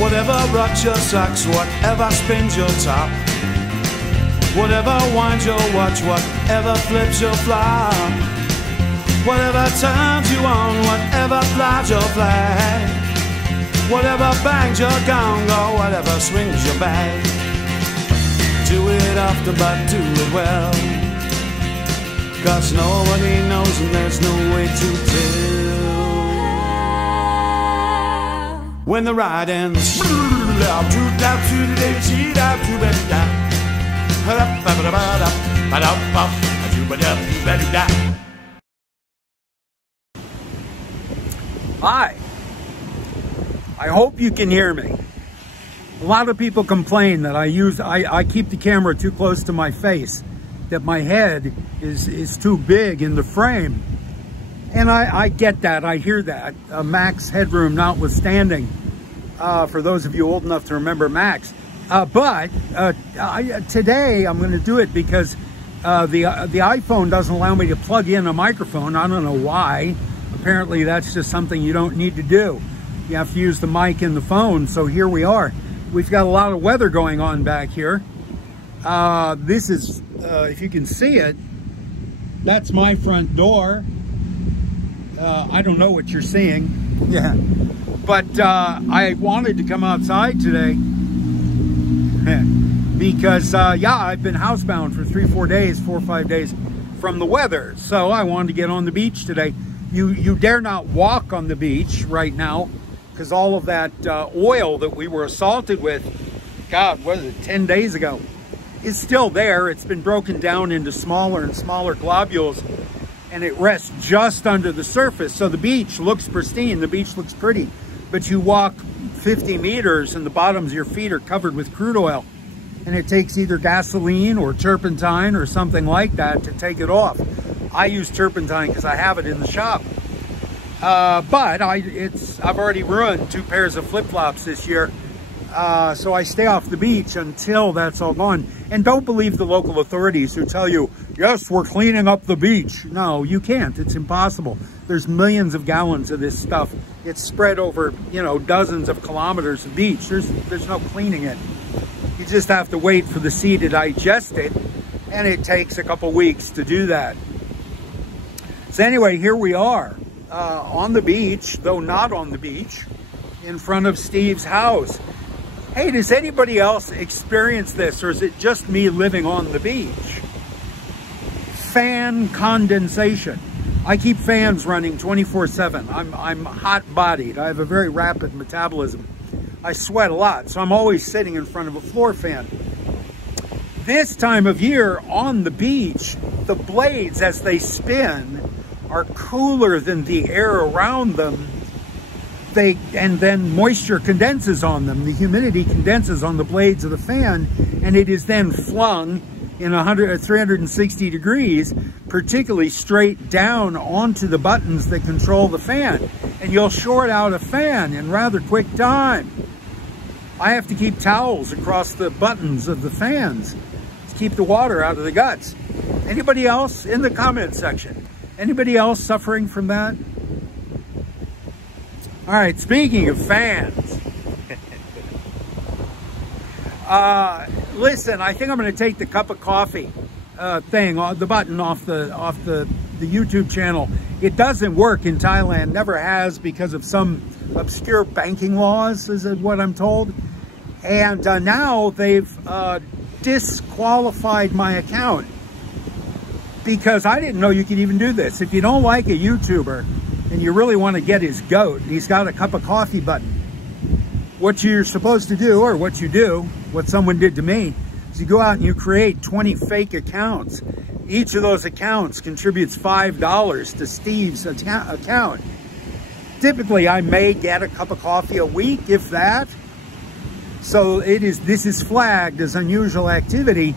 Whatever rocks your socks, whatever spins your top, whatever winds your watch, whatever flips your flop, whatever turns you on, whatever flies your flag, whatever bangs your gong, or whatever swings your bag. Do it often, but do it well, 'cause nobody knows and there's no way to tell when the ride ends. Hi, I hope you can hear me. A lot of people complain that I keep the camera too close to my face, that my head is too big in the frame. And I get that, I hear that, max headroom notwithstanding, for those of you old enough to remember Max. But today I'm going to do it because the iPhone doesn't allow me to plug in a microphone. I don't know why. Apparently that's just something you don't need to do. You have to use the mic in the phone. So here we are. We've got a lot of weather going on back here. This is, if you can see it, that's my front door. I don't know what you're seeing. Yeah. But I wanted to come outside today because, yeah, I've been housebound for 4 or 5 days from the weather. So I wanted to get on the beach today. You dare not walk on the beach right now because all of that oil that we were assaulted with, God, what is it, 10 days ago, is still there. It's been broken down into smaller and smaller globules, and it rests just under the surface. So the beach looks pristine, the beach looks pretty, but you walk 50 meters and the bottoms of your feet are covered with crude oil, and it takes either gasoline or turpentine or something like that to take it off. I use turpentine because I have it in the shop. But I've already ruined 2 pairs of flip-flops this year. So I stay off the beach until that's all gone. And don't believe the local authorities who tell you, yes, we're cleaning up the beach. No, you can't. It's impossible. There's millions of gallons of this stuff. It's spread over, you know, dozens of kilometers of beach. There's no cleaning it. You just have to wait for the sea to digest it, and it takes a couple weeks to do that. So anyway, here we are on the beach, though not on the beach, in front of Steve's house. Hey, does anybody else experience this, or is it just me living on the beach? Fan condensation. I keep fans running 24/7. I'm hot-bodied. I have a very rapid metabolism. I sweat a lot, so I'm always sitting in front of a floor fan. This time of year on the beach, the blades as they spin are cooler than the air around them. And then moisture condenses on them. The humidity condenses on the blades of the fan, and it is then flung in 360 degrees, particularly straight down onto the buttons that control the fan. And you'll short out a fan in rather quick time. I have to keep towels across the buttons of the fans to keep the water out of the guts. Anybody else in the comment section? Anybody else suffering from that? All right, speaking of fans, listen, I think I'm going to take the cup of coffee thing, the button off the YouTube channel. It doesn't work in Thailand, never has, because of some obscure banking laws, is what I'm told. And now they've disqualified my account because I didn't know you could even do this. If you don't like a YouTuber and you really want to get his goat, he's got a cup of coffee button. What you're supposed to do, or what you do, what someone did to me, is you go out and you create 20 fake accounts. Each of those accounts contributes $5 to Steve's account. Typically, I may get a cup of coffee a week, if that. So this is flagged as unusual activity.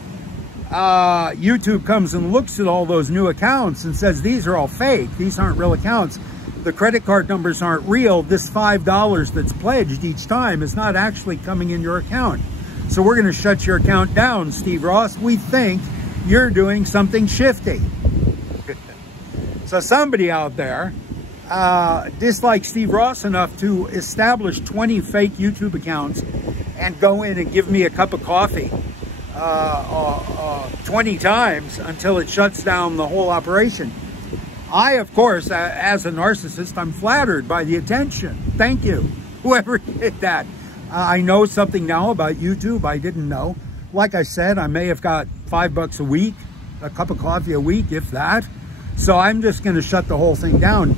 YouTube comes and looks at all those new accounts and says, these are all fake. These aren't real accounts. The credit card numbers aren't real. This $5 that's pledged each time is not actually coming in your account. So we're going to shut your account down, Steve Rosse. We think you're doing something shifty. So somebody out there dislike Steve Rosse enough to establish 20 fake YouTube accounts and go in and give me a cup of coffee 20 times until it shuts down the whole operation. I, of course, as a narcissist, I'm flattered by the attention. Thank you, whoever did that. I know something now about YouTube I didn't know. Like I said, I may have got $5 a week, a cup of coffee a week, if that. So I'm just going to shut the whole thing down.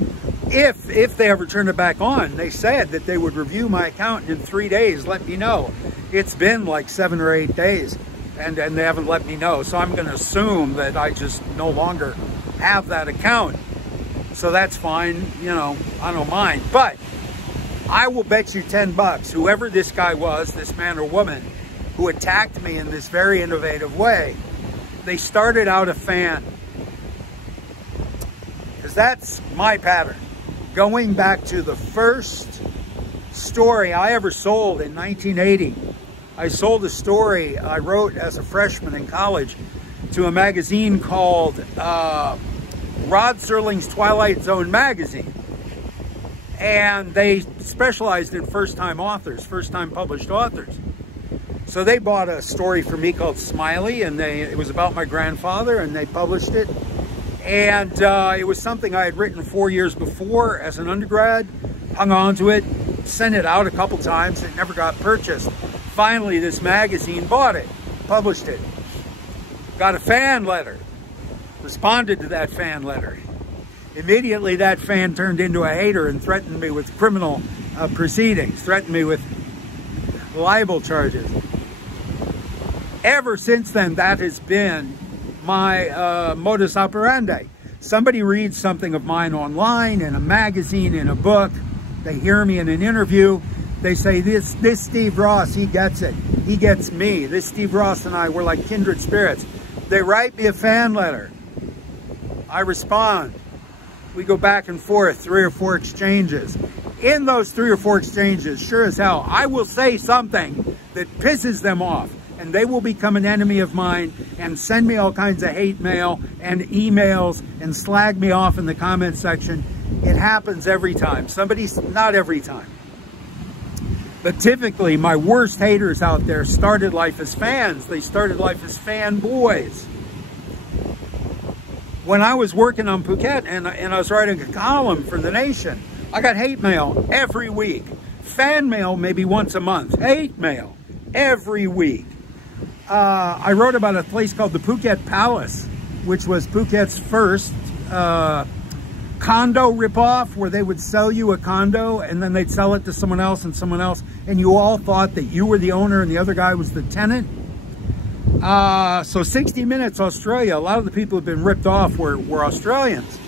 If they ever turn it back on, they said that they would review my account in 3 days, let me know. It's been like 7 or 8 days, and they haven't let me know. So I'm going to assume that I just no longer have that account. So that's fine, you know, I don't mind. But I will bet you $10, whoever this guy was, this man or woman, who attacked me in this very innovative way, they started out a fan. Because that's my pattern. Going back to the first story I ever sold in 1980, I sold a story I wrote as a freshman in college to a magazine called Rod Serling's Twilight Zone magazine. And they specialized in first-time authors, first-time published authors. So they bought a story for me called Smiley, and it was about my grandfather, and they published it. And it was something I had written 4 years before as an undergrad, hung on to it, sent it out a couple times, it never got purchased. Finally, this magazine bought it, published it, got a fan letter, responded to that fan letter. Immediately, that fan turned into a hater and threatened me with criminal proceedings, threatened me with libel charges. Ever since then, that has been my modus operandi. Somebody reads something of mine online, in a magazine, in a book, they hear me in an interview, they say, this Steve Rosse, he gets it. He gets me. This Steve Rosse and I, we're like kindred spirits. They write me a fan letter. I respond. We go back and forth, 3 or 4 exchanges. In those 3 or 4 exchanges, sure as hell, I will say something that pisses them off, and they will become an enemy of mine and send me all kinds of hate mail and emails and slag me off in the comment section. It happens every time. Not every time. But typically, my worst haters out there started life as fans. They started life as fanboys. When I was working on Phuket and I was writing a column for The Nation, I got hate mail every week. Fan mail maybe once a month. Hate mail every week. I wrote about a place called the Phuket Palace, which was Phuket's first condo ripoff, where they would sell you a condo and then they'd sell it to someone else, and you all thought that you were the owner and the other guy was the tenant. So 60 Minutes Australia, a lot of the people who've been ripped off were Australians.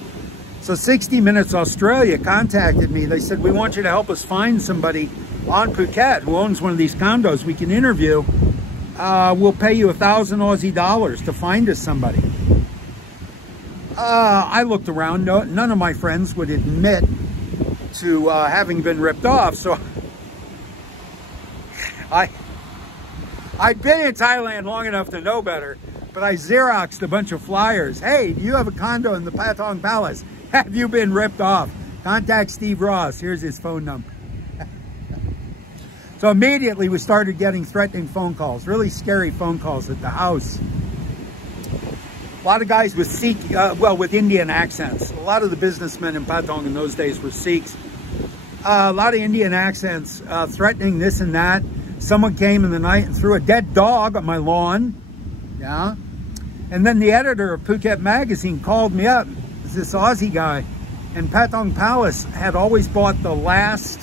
So 60 Minutes Australia contacted me. They said, we want you to help us find somebody on Phuket who owns one of these condos we can interview. We'll pay you 1,000 Aussie dollars to find us somebody. I looked around. None of my friends would admit to having been ripped off. So I'd been in Thailand long enough to know better, but I Xeroxed a bunch of flyers. Hey, do you have a condo in the Patong Palace? Have you been ripped off? Contact Steve Rosse. Here's his phone number. So immediately we started getting threatening phone calls, really scary phone calls at the house. A lot of guys with with Indian accents. A lot of the businessmen in Patong in those days were Sikhs. A lot of Indian accents threatening this and that. Someone came in the night and threw a dead dog on my lawn. Yeah. And then the editor of Phuket Magazine called me up. This Aussie guy. And Patong Palace had always bought the last,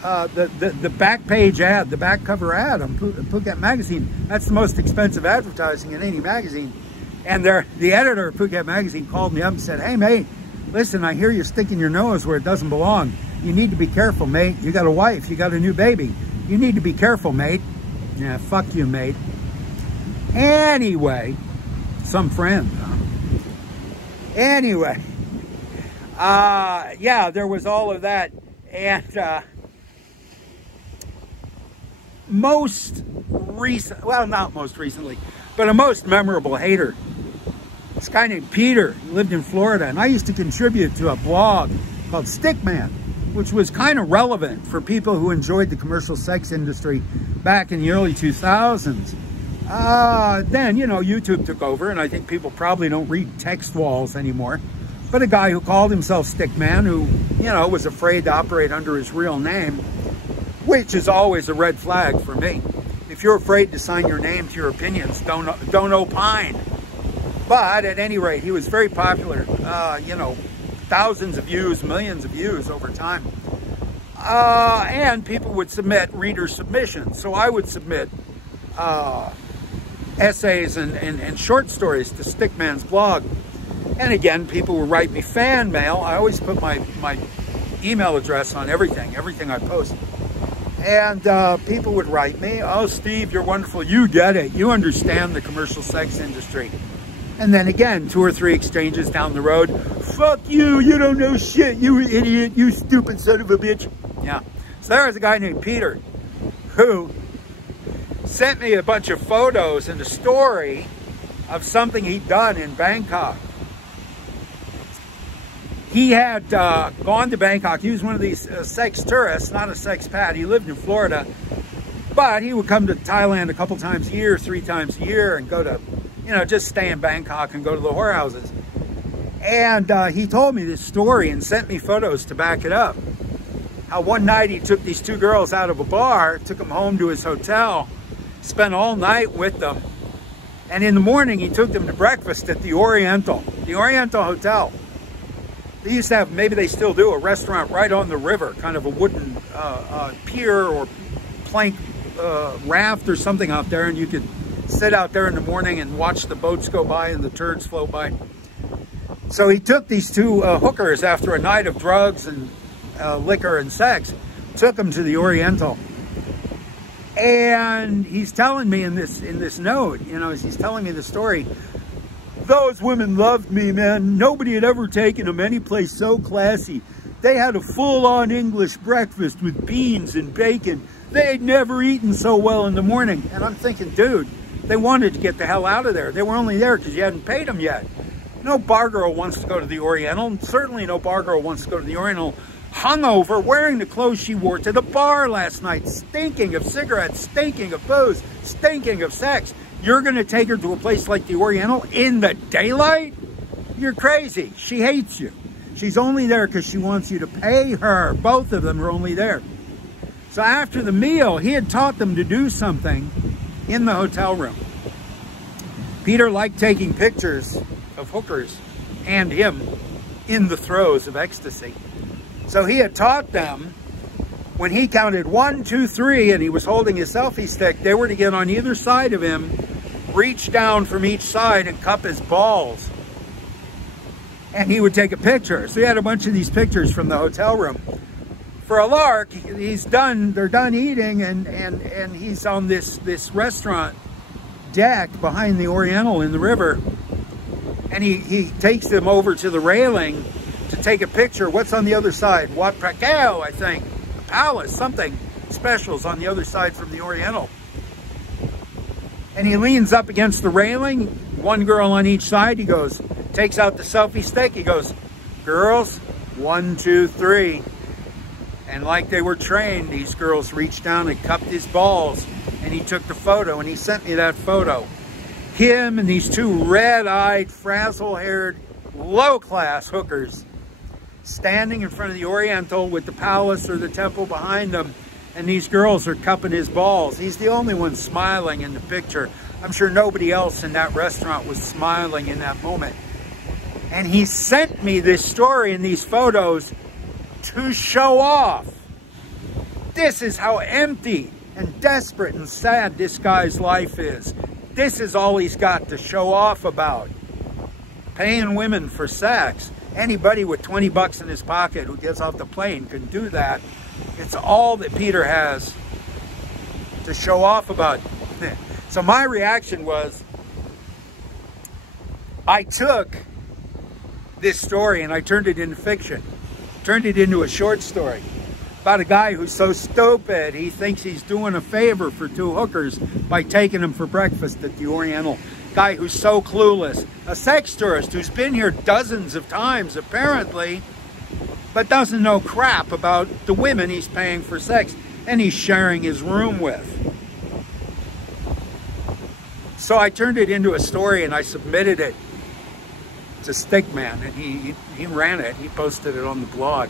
the back page ad, the back cover ad on Phuket Magazine. That's the most expensive advertising in any magazine. And the editor of Phuket Magazine called me up and said, hey, mate, listen, I hear you're sticking your nose where it doesn't belong. You need to be careful, mate. You got a wife. You got a new baby. You need to be careful, mate. Yeah, fuck you, mate. Anyway, some friend. Anyway, yeah, there was all of that. And most recent, well, not most recently, but a most memorable hater. This guy named Peter, he lived in Florida, and I used to contribute to a blog called Stickman, which was kind of relevant for people who enjoyed the commercial sex industry back in the early 2000s. Then, you know, YouTube took over, and I think people probably don't read text walls anymore. But a guy who called himself Stickman, who, you know, was afraid to operate under his real name, which is always a red flag for me. If you're afraid to sign your name to your opinions, don't opine. But at any rate, he was very popular, you know, thousands of views, millions of views over time. And people would submit reader submissions. So I would submit essays and short stories to Stickman's blog. And again, people would write me fan mail. I always put my email address on everything I post. And people would write me, "Oh, Steve, you're wonderful. You get it. You understand the commercial sex industry." And then again, 2 or 3 exchanges down the road, "Fuck you, you don't know shit, you idiot, you stupid son of a bitch." Yeah. So there was a guy named Peter who sent me a bunch of photos and a story of something he'd done in Bangkok. He had gone to Bangkok. He was one of these sex tourists, not a sexpat. He lived in Florida, but he would come to Thailand a couple times a year, 3 times a year, and go to, you know, just stay in Bangkok and go to the whorehouses. And he told me this story and sent me photos to back it up. How one night he took these 2 girls out of a bar, took them home to his hotel, spent all night with them, and in the morning he took them to breakfast at the Oriental Hotel. They used to have, maybe they still do, a restaurant right on the river, kind of a wooden pier or plank raft or something out there, and you could sit out there in the morning and watch the boats go by and the turds float by. So he took these 2 hookers after a night of drugs and liquor and sex, took them to the Oriental. And he's telling me in this note, you know, as he's telling me the story, "Those women loved me, man. Nobody had ever taken them any place so classy. They had a full-on English breakfast with beans and bacon. They'd never eaten so well in the morning." And I'm thinking, dude, they wanted to get the hell out of there. They were only there because you hadn't paid them yet. No bar girl wants to go to the Oriental, and certainly no bar girl wants to go to the Oriental hungover, wearing the clothes she wore to the bar last night, stinking of cigarettes, stinking of booze, stinking of sex. You're going to take her to a place like the Oriental in the daylight? You're crazy. She hates you. She's only there because she wants you to pay her. Both of them are only there. So after the meal, he had taught them to do something in the hotel room. Peter liked taking pictures of hookers and him in the throes of ecstasy. So he had taught them, when he counted 1, 2, 3, and he was holding his selfie stick, they were to get on either side of him, reach down from each side and cup his balls. And he would take a picture. So he had a bunch of these pictures from the hotel room. For a lark, they're done eating, and he's on this restaurant deck behind the Oriental in the river. And he takes them over to the railing to take a picture. What's on the other side? Wat Prakao, I think. A palace, something special's on the other side from the Oriental. And he leans up against the railing, 1 girl on each side. He goes, takes out the selfie stick. He goes, "Girls, 1, 2, 3. And like they were trained, these girls reached down and cupped his balls. And he took the photo, and he sent me that photo. Him and these 2 red-eyed, frazzle-haired, low-class hookers standing in front of the Oriental with the palace or the temple behind them, and these girls are cupping his balls. He's the only one smiling in the picture. I'm sure nobody else in that restaurant was smiling in that moment. And he sent me this story and these photos to show off. This is how empty and desperate and sad this guy's life is. This is all he's got to show off about. Paying women for sex. Anybody with 20 bucks in his pocket who gets off the plane can do that. It's all that Peter has to show off about. So my reaction was, I took this story and I turned it into fiction. Turned it into a short story about a guy who's so stupid he thinks he's doing a favor for 2 hookers by taking them for breakfast at the Oriental. Guy who's so clueless. A sex tourist who's been here dozens of times apparently, but doesn't know crap about the women he's paying for sex and he's sharing his room with. So I turned it into a story and I submitted it to Stickman, and he ran it. He posted it on the blog.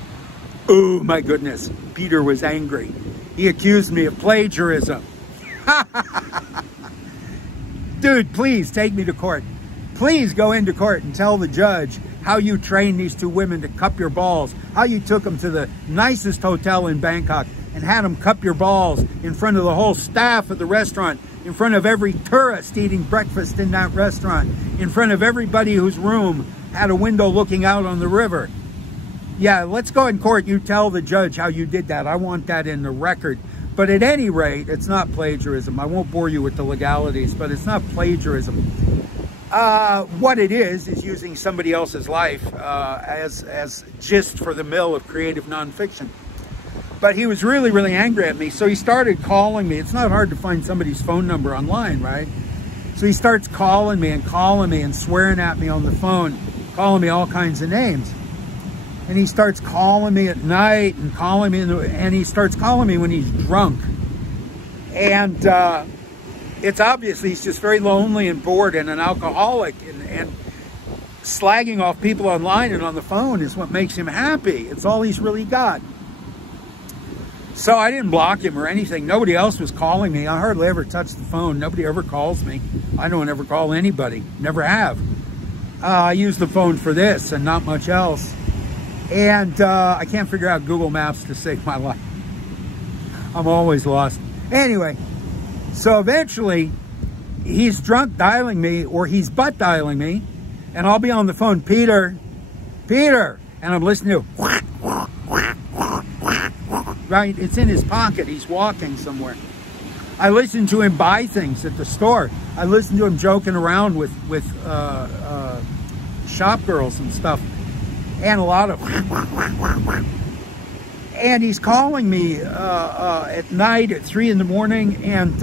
Oh my goodness, Peter was angry. He accused me of plagiarism. Dude, please take me to court. Please go into court and tell the judge how you trained these two women to cup your balls, how you took them to the nicest hotel in Bangkok and had them cup your balls in front of the whole staff of the restaurant, in front of every tourist eating breakfast in that restaurant, in front of everybody whose room had a window looking out on the river. Yeah, let's go in court. You tell the judge how you did that. I want that in the record. But at any rate, it's not plagiarism. I won't bore you with the legalities, but it's not plagiarism. What it is using somebody else's life as gist for the mill of creative nonfiction. But he was really, really angry at me, so he started calling me. It's not hard to find somebody's phone number online, right? So he starts calling me and swearing at me on the phone, calling me all kinds of names. And he starts calling me at night and calling me, and he starts calling me when he's drunk. And it's obviously he's just very lonely and bored and an alcoholic, and slagging off people online and on the phone is what makes him happy. It's all he's really got. So I didn't block him or anything. Nobody else was calling me. I hardly ever touch the phone. Nobody ever calls me. I don't ever call anybody. Never have. I use the phone for this and not much else. And I can't figure out Google Maps to save my life. I'm always lost. Anyway, so eventually he's drunk dialing me, or he's butt dialing me, and I'll be on the phone, Peter, and I'm listening to right? It's in his pocket. He's walking somewhere. I listen to him buy things at the store. I listen to him joking around with shop girls and stuff, and a lot of. And he's calling me at night at 3 in the morning, and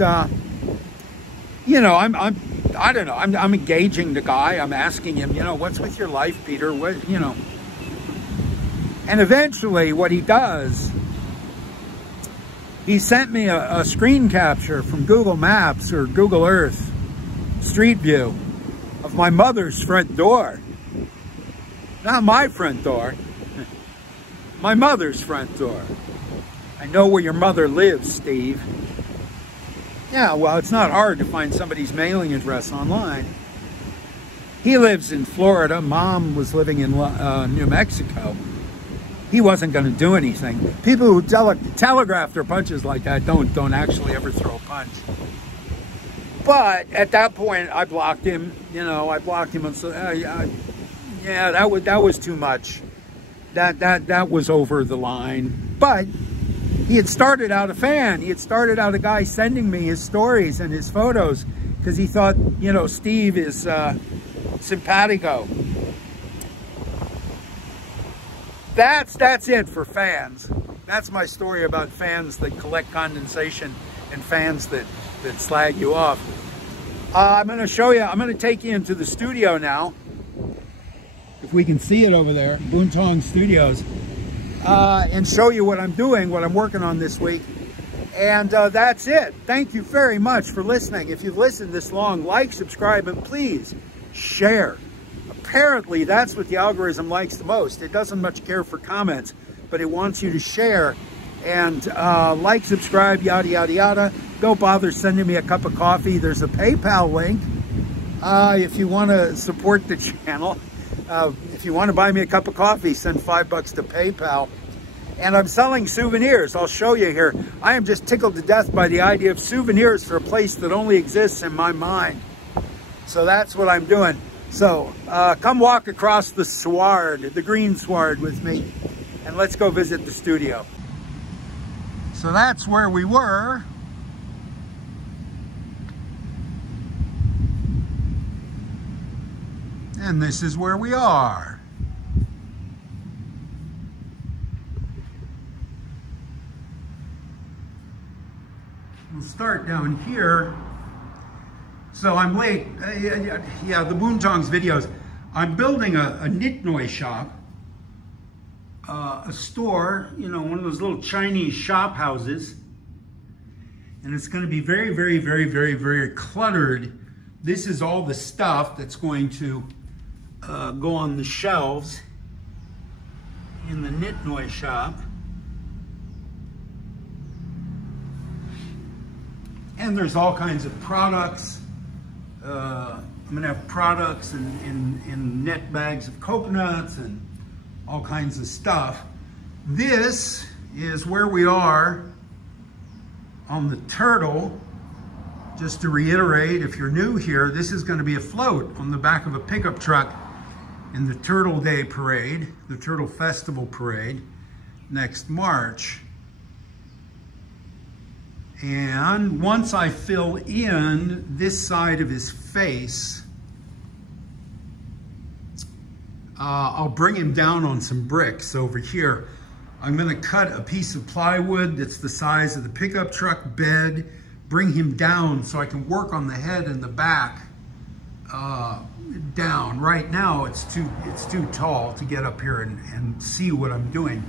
you know, I don't know. I'm engaging the guy. I'm asking him, you know, what's with your life, Peter? What, you know? And eventually, what he does. He sent me a screen capture from Google Maps or Google Earth Street View of my mother's front door. Not my front door, my mother's front door. I know where your mother lives, Steve. Yeah, well, it's not hard to find somebody's mailing address online. He lives in Florida. Mom was living in New Mexico. He wasn't going to do anything. People who telegraph their punches like that don't actually ever throw a punch. But at that point, I blocked him. You know, I blocked him. And so, yeah, that was too much. That was over the line. But he had started out a fan. He had started out a guy sending me his stories and his photos because he thought, you know, Steve is simpatico. That's it for fans. That's my story about fans that collect condensation and fans that slag you off. I'm going to show you, I'm going to take you into the studio now. If we can see it over there, Boontong Studios. And show you what I'm doing, what I'm working on this week. And that's it. Thank you very much for listening. If you've listened this long, like, subscribe, and please share. Apparently, that's what the algorithm likes the most. It doesn't much care for comments, but it wants you to share and like, subscribe, yada, yada, yada. Don't bother sending me a cup of coffee. There's a PayPal link if you want to support the channel. If you want to buy me a cup of coffee, send $5 to PayPal. And I'm selling souvenirs. I'll show you here. I am just tickled to death by the idea of souvenirs for a place that only exists in my mind. So that's what I'm doing. So come walk across the sward, the green sward with me, and let's go visit the studio. So that's where we were. And this is where we are. We'll start down here. So I'm late. Yeah, the Boontongs videos. I'm building a Nitnoy shop. a store, you know, one of those little Chinese shop houses. And it's going to be very, very, very, very, very cluttered. This is all the stuff that's going to go on the shelves in the Nitnoy shop. And there's all kinds of products. I'm gonna have products in net bags of coconuts and all kinds of stuff. This is where we are on the Turtle. Just to reiterate, if you're new here, this is going to be a float on the back of a pickup truck in the Turtle Day Parade, the Turtle Festival Parade, next March. And once I fill in this side of his face, I'll bring him down on some bricks over here. I'm going to cut a piece of plywood that's the size of the pickup truck bed, bring him down so I can work on the head and the back down. Right now it's too tall to get up here and see what I'm doing.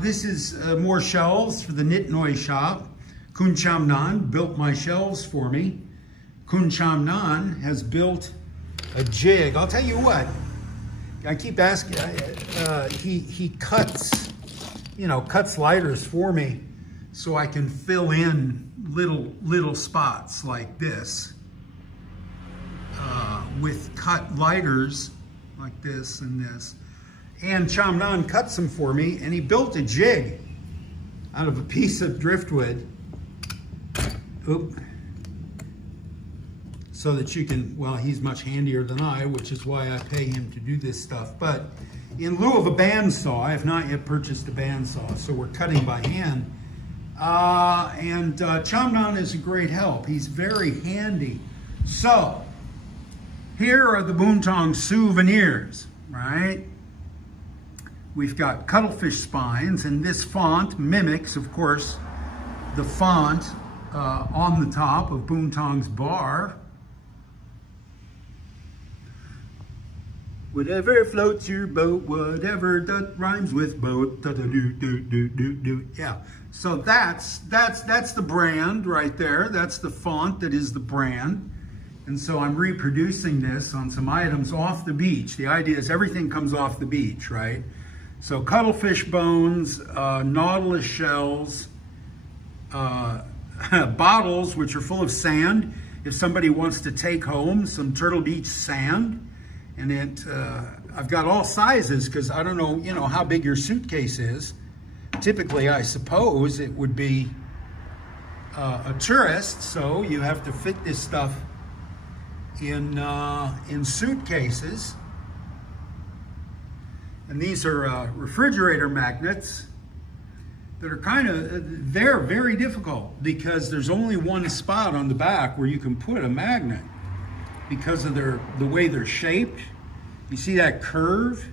This is more shelves for the Nitnoy shop. Kun Cham Nan built my shelves for me. Kun Cham Nan has built a jig. I'll tell you what, I keep asking, he cuts, you know, cuts lighters for me so I can fill in little spots like this with cut lighters like this and this. And Cham Nan cuts them for me, and he built a jig out of a piece of driftwood. Oop. So that you can, well, he's much handier than I, which is why I pay him to do this stuff. But in lieu of a bandsaw, I have not yet purchased a bandsaw, so we're cutting by hand. Cham Nan is a great help. He's very handy. So, here are the Boontong souvenirs, right? We've got cuttlefish spines, and this font mimics, of course, the font on the top of Boontong's bar. Whatever floats your boat, whatever that rhymes with boat, da da do do do do do. Yeah. So that's the brand right there. That's the font that is the brand. And so I'm reproducing this on some items off the beach. The idea is everything comes off the beach, right? So cuttlefish bones, nautilus shells, bottles which are full of sand. If somebody wants to take home some Turtle Beach sand, and I've got all sizes because I don't know, you know, how big your suitcase is. Typically, I suppose it would be a tourist, so you have to fit this stuff in suitcases. And these are refrigerator magnets that are they're very difficult because there's only one spot on the back where you can put a magnet because of the way they're shaped. You see that curve,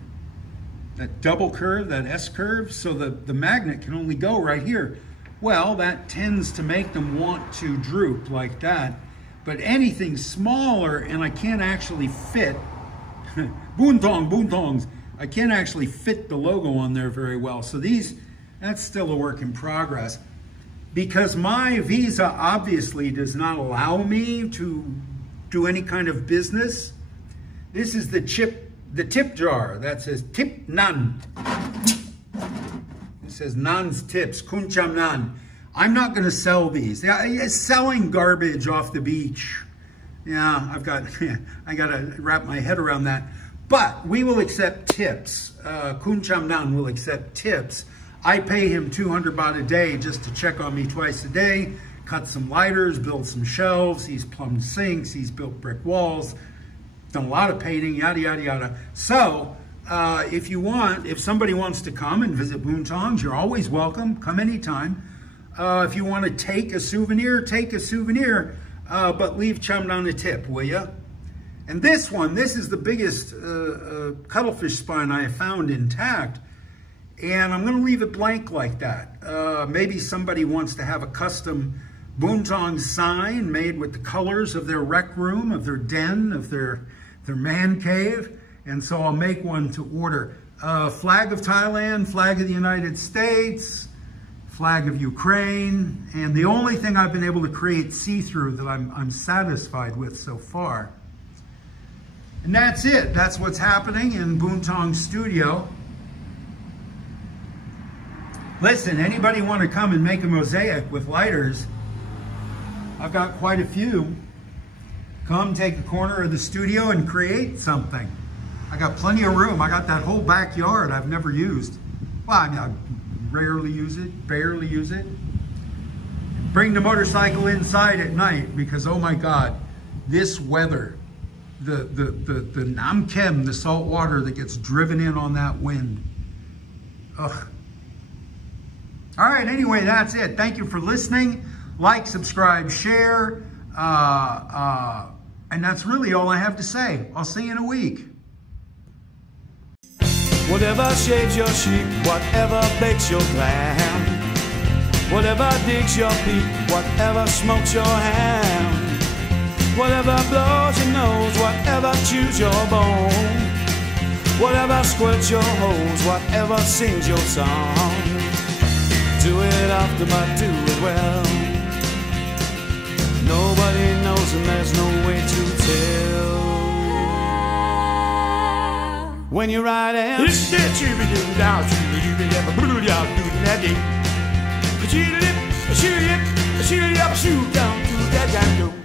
that double curve, that S curve? So the magnet can only go right here. Well, that tends to make them want to droop like that. But anything smaller, and I can't actually fit, Boontongs, I can't actually fit the logo on there very well. So that's still a work in progress. Because my visa obviously does not allow me to do any kind of business. This is the tip jar that says Tip Nan. It says Nan's Tips, Kun Cham Nan. I'm not going to sell these. Selling garbage off the beach. Yeah, I got to wrap my head around that. But we will accept tips. Kun Cham Nan will accept tips. I pay him 200 baht a day just to check on me twice a day, cut some lighters, build some shelves. He's plumbed sinks. He's built brick walls, done a lot of painting, yada, yada, yada. So if somebody wants to come and visit Boontongs, you're always welcome. Come anytime. If you want to take a souvenir, but leave Cham Nan a tip, will ya? And this is the biggest cuttlefish spine I have found intact. And I'm going to leave it blank like that. Maybe somebody wants to have a custom Boontong sign made with the colors of their rec room, of their den, of their man cave. And so I'll make one to order. flag of Thailand, flag of the United States, flag of Ukraine, and the only thing I've been able to create see-through that I'm satisfied with so far. And that's it. That's what's happening in Boontong's studio. Listen, anybody want to come and make a mosaic with lighters? I've got quite a few. Come take a corner of the studio and create something. I got plenty of room. I got that whole backyard I've never used. Well, I mean, I rarely use it, barely use it. Bring the motorcycle inside at night because, oh my God, this weather, the Nam Kem, the salt water that gets driven in on that wind. Ugh. All right, anyway, that's it. Thank you for listening. Like, subscribe, share. And that's really all I have to say. I'll see you in a week. Whatever shaves your sheep, whatever bakes your lamb, whatever digs your peat, whatever smokes your ham, whatever blows your nose, whatever chews your bone, whatever squirts your hose, whatever sings your song. Do it often, but do it well. Nobody knows and there's no way to tell. When you're riding, shoot down to that